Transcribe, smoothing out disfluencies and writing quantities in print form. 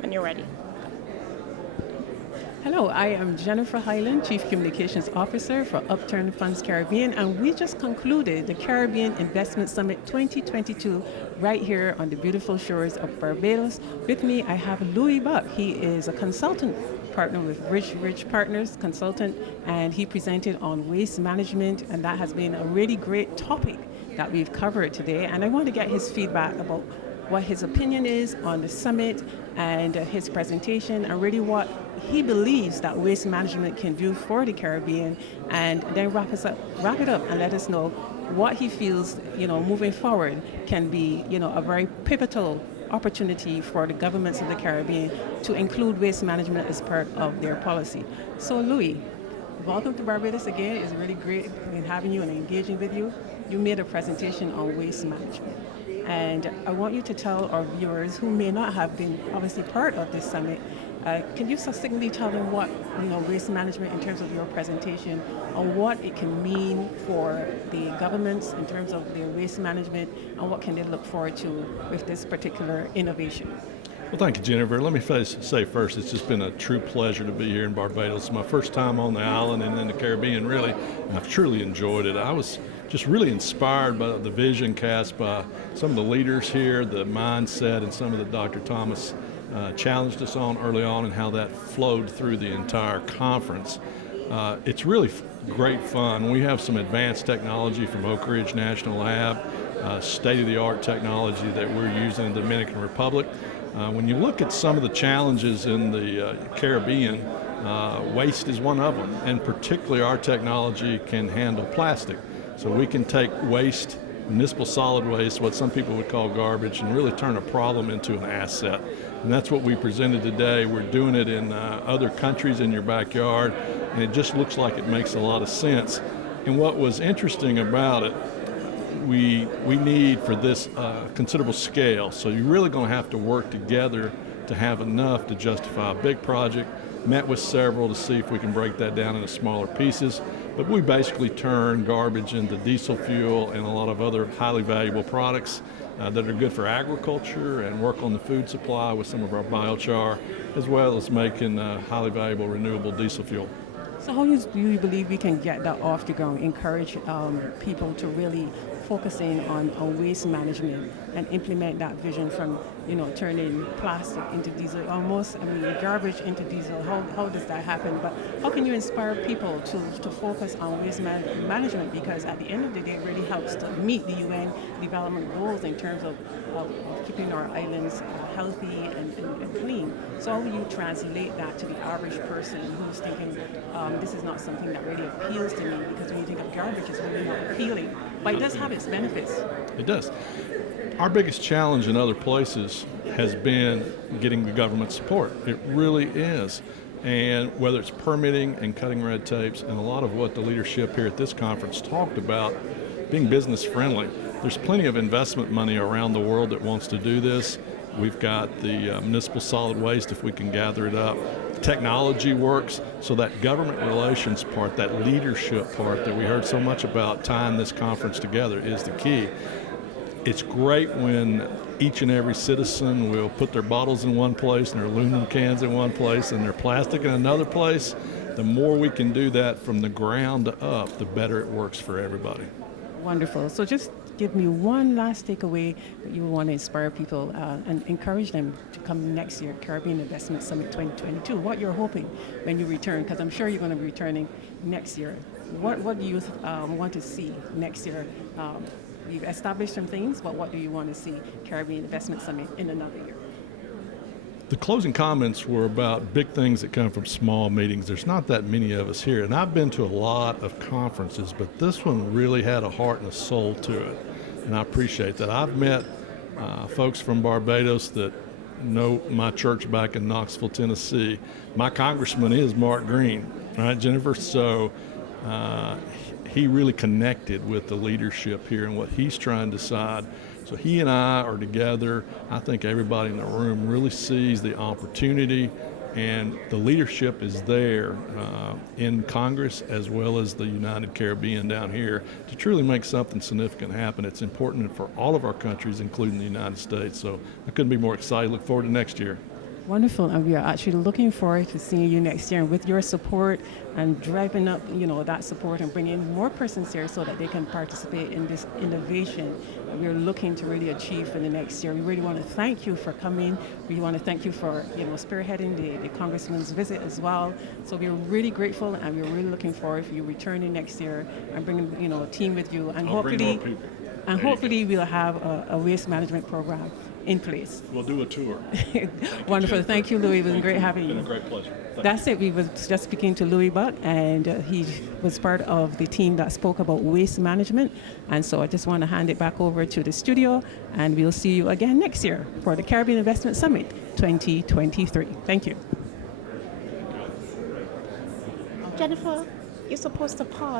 when you're ready. Hello, I am Jennifer Hyland, Chief Communications Officer for Upturn Funds Caribbean, and we just concluded the Caribbean Investment Summit 2022 right here on the beautiful shores of Barbados. With me, I have Louis Buck. He is a consultant partner with Rich Partners Consultant, and he presented on waste management, and that has been a really great topic that we've covered today. And I want to get his feedback about what his opinion is on the summit and his presentation, and really what he believes that waste management can do for the Caribbean, and then wrap it up and let us know what he feels, moving forward can be, a very pivotal opportunity for the governments of the Caribbean to include waste management as part of their policy. So Louis, welcome to Barbados again. It's really great having you and engaging with you. You made a presentation on waste management. And I want you to tell our viewers who may not have been obviously part of this summit, can you succinctly tell them what waste management in terms of your presentation, and what it can mean for the governments in terms of their waste management, and what can they look forward to with this particular innovation? Well, thank you, Jennifer. Let me say first, it's just been a true pleasure to be here in Barbados. It's my first time on the island and in the Caribbean, really, and I've truly enjoyed it. I was just really inspired by the vision cast by some of the leaders here, the mindset, and some of the Dr. Thomas challenged us on early on, and how that flowed through the entire conference. It's really great fun. We have some advanced technology from Oak Ridge National Lab, state-of-the-art technology that we're using in the Dominican Republic. When you look at some of the challenges in the Caribbean, waste is one of them, and particularly our technology can handle plastic. So we can take waste, municipal solid waste, what some people would call garbage, and really turn a problem into an asset. And that's what we presented today. We're doing it in other countries in your backyard, and it just looks like it makes a lot of sense. And what was interesting about it, we need for this considerable scale. So you're really going to have to work together to have enough to justify a big project. Met with several to see if we can break that down into smaller pieces. But we basically turn garbage into diesel fuel and a lot of other highly valuable products that are good for agriculture, and work on the food supply with some of our biochar, as well as making highly valuable renewable diesel fuel. So how do you believe we can get that off the ground, encourage people to really focusing on waste management and implement that vision from, turning plastic into diesel, garbage into diesel? How does that happen? But how can you inspire people to focus on waste management? Because at the end of the day, it really helps to meet the UN development goals in terms of keeping our islands healthy and clean. So how will you translate that to the average person who's thinking, this is not something that really appeals to me? Because when you think of garbage, it's really not appealing. But it does have its benefits. It does. Our biggest challenge in other places has been getting the government support. It really is. And whether it's permitting and cutting red tapes, and a lot of what the leadership here at this conference talked about, being business friendly. There's plenty of investment money around the world that wants to do this. We've got the municipal solid waste, if we can gather it up. Technology works, so that government relations part, that leadership part that we heard so much about tying this conference together is the key. It's great when each and every citizen will put their bottles in one place and their aluminum cans in one place and their plastic in another place. The more we can do that from the ground up, the better it works for everybody. Wonderful. So just give me one last takeaway that you want to inspire people and encourage them to come next year, Caribbean Investment Summit 2022. What you're hoping when you return, because I'm sure you're going to be returning next year. What do you want to see next year? You've established some things, but what do you want to see Caribbean Investment Summit in another year? The closing comments were about big things that come from small meetings. There's not that many of us here, and I've been to a lot of conferences, but this one really had a heart and a soul to it, and I appreciate that. I've met folks from Barbados that know my church back in Knoxville, Tennessee. My congressman is Mark Green, right, Jennifer? So he really connected with the leadership here and what he's trying to decide. So he and I are together. I think everybody in the room really sees the opportunity, and the leadership is there in Congress as well as the United Caribbean down here to truly make something significant happen. It's important for all of our countries, including the United States. So I couldn't be more excited. Look forward to next year. Wonderful, and we are actually looking forward to seeing you next year, and with your support and driving up, that support and bringing more persons here so that they can participate in this innovation that we're looking to really achieve for the next year. We really want to thank you for coming. We want to thank you for, spearheading the Congressman's visit as well. So we're really grateful, and we're really looking forward for you returning next year and bringing, a team with you, and I'll bring more people. hopefully we'll have a waste management program in place. We'll do a tour. Wonderful. Thank you, Louis. It was great having you. It's been a great pleasure. That's it. We were just speaking to Louis Buck, and he was part of the team that spoke about waste management. And so I just want to hand it back over to the studio, and we'll see you again next year for the Caribbean Investment Summit 2023. Thank you. Jennifer, you're supposed to pause.